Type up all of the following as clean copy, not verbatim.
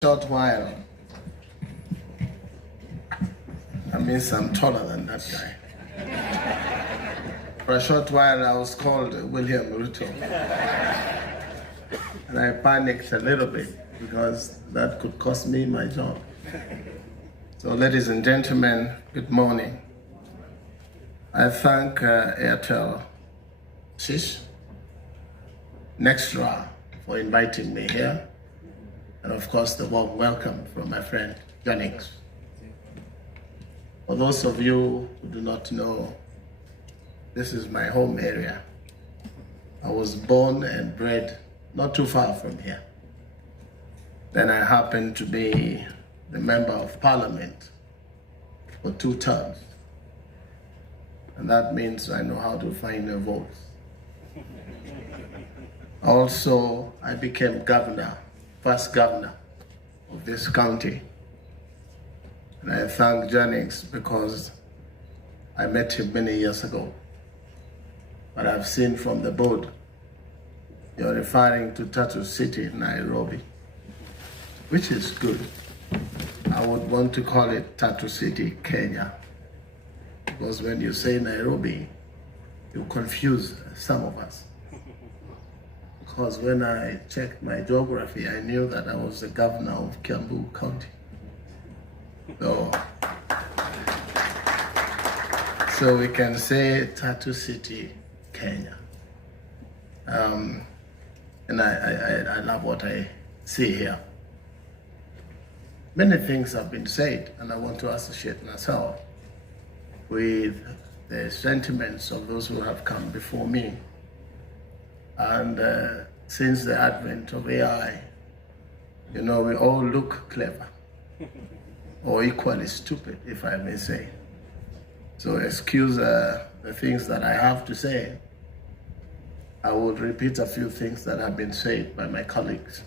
Short while, I mean, I'm taller than that guy. For a short while, I was called William Ruto. And I panicked a little bit because that could cost me my job. So, ladies and gentlemen, good morning. I thank Airtel, Shish, Nextra for inviting me here. And of course, the warm welcome from my friend, Jonix. For those of you who do not know, this is my home area. I was born and bred not too far from here. Then I happened to be the member of parliament for 2 terms. And that means I know how to find a vote. Also, I became governor, first governor of this county. And I thank Jonix because I met him many years ago. But I've seen from the board, you're referring to Tatu City, Nairobi, which is good. I would want to call it Tatu City, Kenya. Because when you say Nairobi, you confuse some of us. Because when I checked my geography, I knew that I was the governor of Kiambu County. So we can say Tatu City, Kenya. And I love what I see here. Many things have been said, and I want to associate myself with the sentiments of those who have come before me. And since the advent of AI, we all look clever, or equally stupid, if I may say. So excuse the things that I have to say. I will repeat a few things that have been said by my colleagues.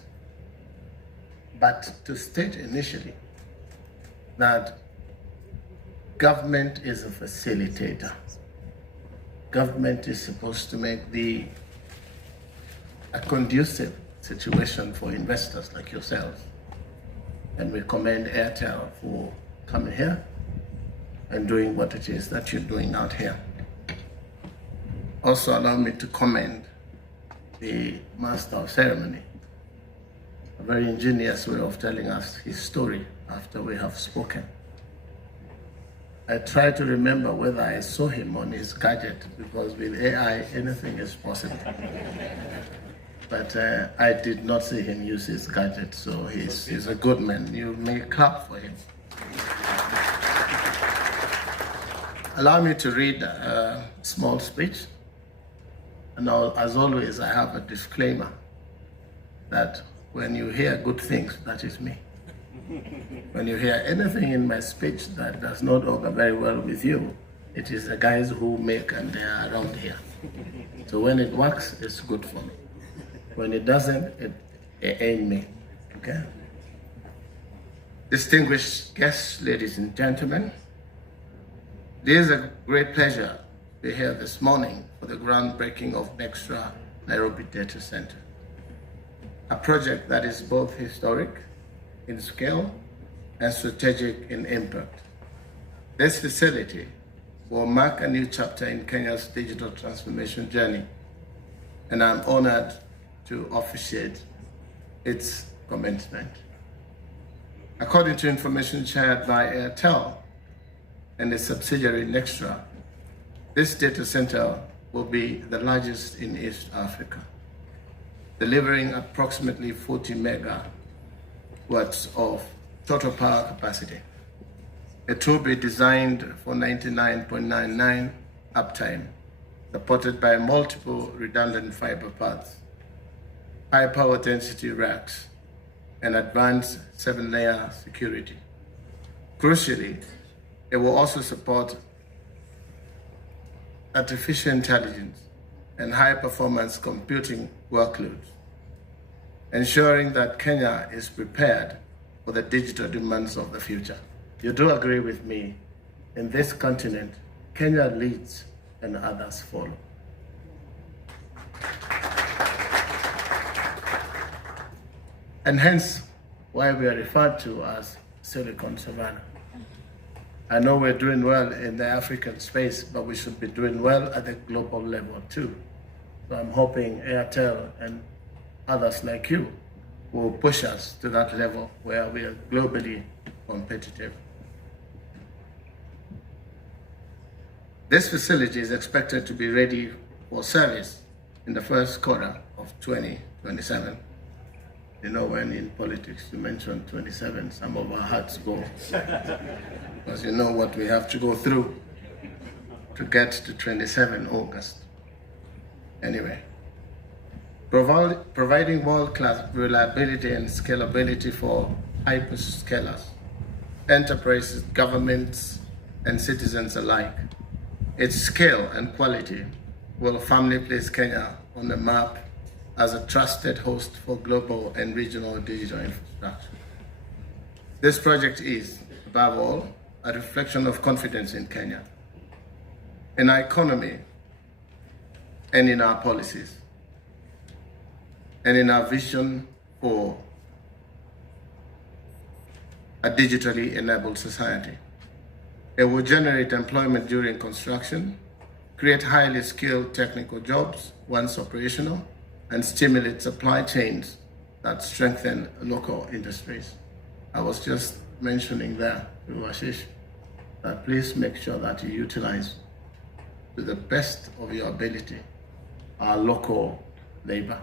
But to state initially that government is a facilitator. Government is supposed to make a conducive situation for investors like yourselves. And we commend Airtel for coming here and doing what it is that you're doing out here. Also allow me to commend the master of ceremony, a very ingenious way of telling us his story after we have spoken. I try to remember whether I saw him on his gadget, because with AI, anything is possible. But I did not see him use his gadget, so he's a good man. You may clap for him. Allow me to read a small speech. And as always, I have a disclaimer that when you hear good things, that is me. When you hear anything in my speech that does not augur very well with you, it is the guys who make and they are around here. So when it works, it's good for me. When it doesn't, it ain't me, okay? Distinguished guests, ladies and gentlemen, it is a great pleasure to be here this morning for the groundbreaking of Nextra Nairobi Data Center, a project that is both historic in scale and strategic in impact. This facility will mark a new chapter in Kenya's digital transformation journey, and I'm honored to officiate its commencement. According to information shared by Airtel and its subsidiary Nextra, this data center will be the largest in East Africa, delivering approximately 40 megawatts of total power capacity. It will be designed for 99.99 uptime, supported by multiple redundant fiber paths, high power density racks, and advanced 7-layer security. Crucially, it will also support artificial intelligence and high performance computing workloads, ensuring that Kenya is prepared for the digital demands of the future. You do agree with me, in this continent, Kenya leads and others follow. And hence, why we are referred to as Silicon Savannah. I know we're doing well in the African space, but we should be doing well at the global level too. So I'm hoping Airtel and others like you will push us to that level where we are globally competitive. This facility is expected to be ready for service in the first quarter of 2027. You know, when in politics you mention 27, some of our hearts go. Because you know what we have to go through to get to 27 August. Anyway, providing world-class reliability and scalability for hyperscalers, enterprises, governments, and citizens alike. Its scale and quality will firmly place Kenya on the map as a trusted host for global and regional digital infrastructure. This project is, above all, a reflection of confidence in Kenya, in our economy, and in our policies, and in our vision for a digitally enabled society. It will generate employment during construction, create highly skilled technical jobs once operational, and stimulate supply chains that strengthen local industries. I was just mentioning there to Ashish that please make sure that you utilize to the best of your ability our local labor.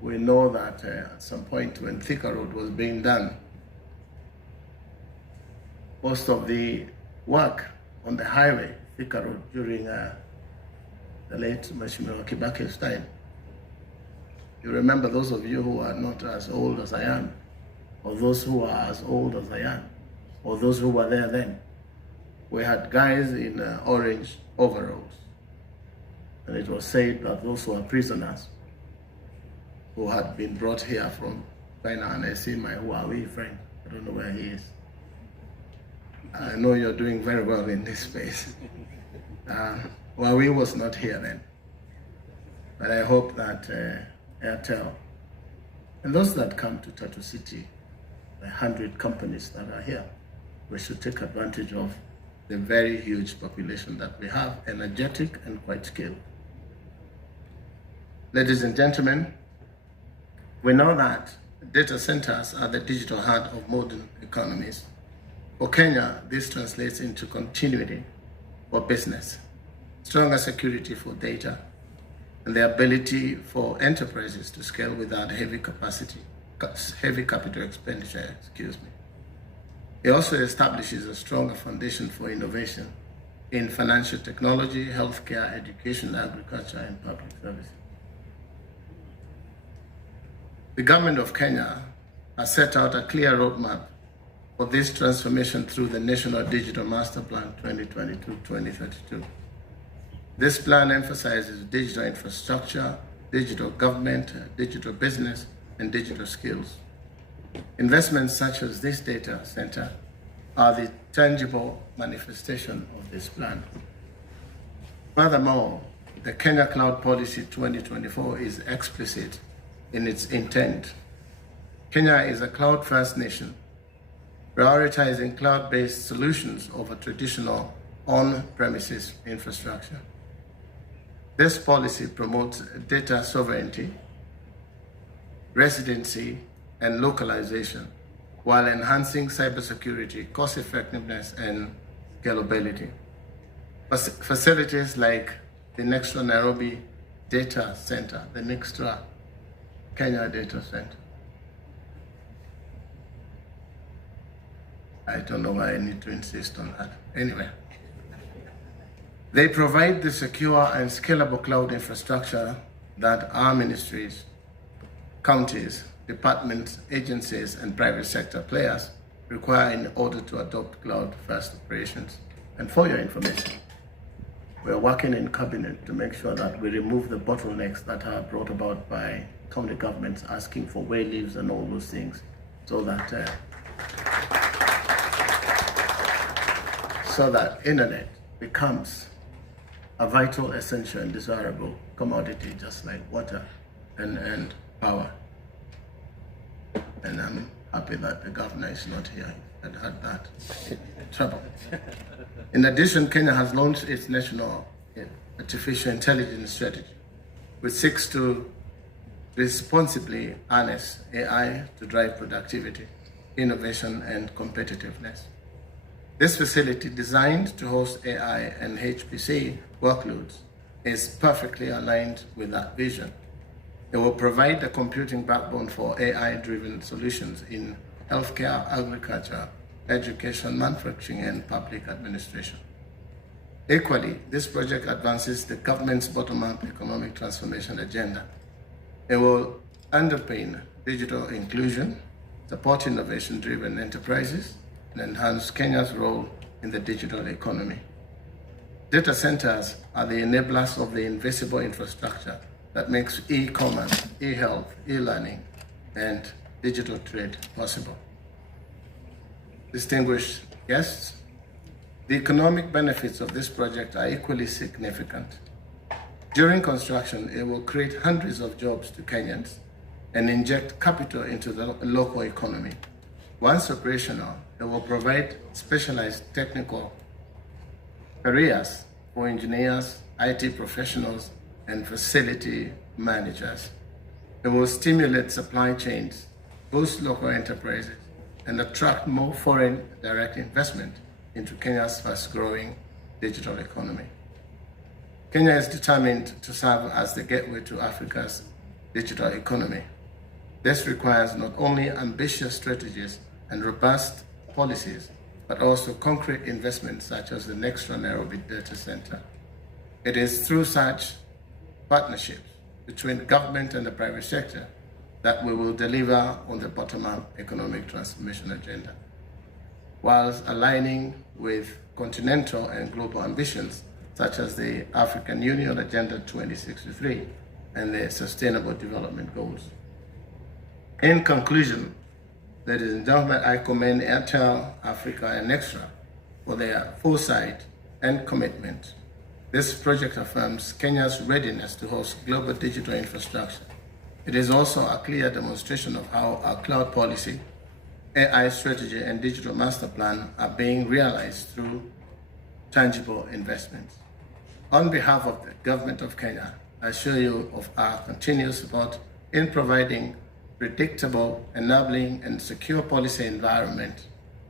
We know that at some point when Thika Road was being done, most of the work on the highway, Thika Road, during the late Mheshimiwa Kibaki's time. You remember, those of you who are not as old as I am, or those who are as old as I am, or those who were there then, we had guys in orange overalls. And it was said that those were prisoners who had been brought here from China. And I see my Huawei friend, I don't know where he is. I know you're doing very well in this space. Huawei was not here then. But I hope that Airtel, and those that come to Tatu City, the 100 companies that are here, we should take advantage of the very huge population that we have, energetic and quite skilled. Ladies and gentlemen, we know that data centers are the digital heart of modern economies. For Kenya, this translates into continuity for business, stronger security for data, and the ability for enterprises to scale without heavy capital expenditure, It also establishes a stronger foundation for innovation in financial technology, healthcare, education, agriculture, and public services. The government of Kenya has set out a clear roadmap for this transformation through the National Digital Master Plan 2022-2032. This plan emphasizes digital infrastructure, digital government, digital business, and digital skills. Investments such as this data center are the tangible manifestation of this plan. Furthermore, the Kenya Cloud Policy 2024 is explicit in its intent. Kenya is a cloud-first nation, prioritizing cloud-based solutions over traditional on-premises infrastructure. This policy promotes data sovereignty, residency, and localization, while enhancing cybersecurity, cost-effectiveness, and scalability. Facilities like the Nextra Nairobi Data Center, the Nextra Kenya Data Center. I don't know why I need to insist on that. Anyway, they provide the secure and scalable cloud infrastructure that our ministries, counties, departments, agencies, and private sector players require in order to adopt cloud-first operations. And for your information, we are working in cabinet to make sure that we remove the bottlenecks that are brought about by county governments asking for way leaves and all those things, so that internet becomes a vital, essential, and desirable commodity, just like water and power. and I'm happy that the governor is not here and had that trouble. In addition, Kenya has launched its national artificial intelligence strategy, which seeks to responsibly harness AI to drive productivity, innovation, and competitiveness. This facility, designed to host AI and HPC workloads, is perfectly aligned with that vision. It will provide the computing backbone for AI-driven solutions in healthcare, agriculture, education, manufacturing, and public administration. Equally, this project advances the government's bottom-up economic transformation agenda. It will underpin digital inclusion, support innovation-driven enterprises, and enhance Kenya's role in the digital economy. Data centers are the enablers of the invisible infrastructure that makes e-commerce, e-health, e-learning, and digital trade possible. Distinguished guests, the economic benefits of this project are equally significant. During construction, it will create hundreds of jobs to Kenyans and inject capital into the local economy. Once operational, it will provide specialized technical careers for engineers, IT professionals, and facility managers. It will stimulate supply chains, boost local enterprises, and attract more foreign direct investment into Kenya's fast-growing digital economy. Kenya is determined to serve as the gateway to Africa's digital economy. This requires not only ambitious strategies and robust policies, but also concrete investments such as the Nextra Nairobi Data Center. It is through such partnerships between government and the private sector that we will deliver on the bottom-up economic transformation agenda, whilst aligning with continental and global ambitions such as the African Union Agenda 2063 and the Sustainable Development Goals. In conclusion, ladies and gentlemen, I commend Airtel, Africa, and Nextra for their foresight and commitment. This project affirms Kenya's readiness to host global digital infrastructure. It is also a clear demonstration of how our cloud policy, AI strategy, and digital master plan are being realized through tangible investments. On behalf of the government of Kenya, I assure you of our continued support in providing predictable, enabling, and secure policy environment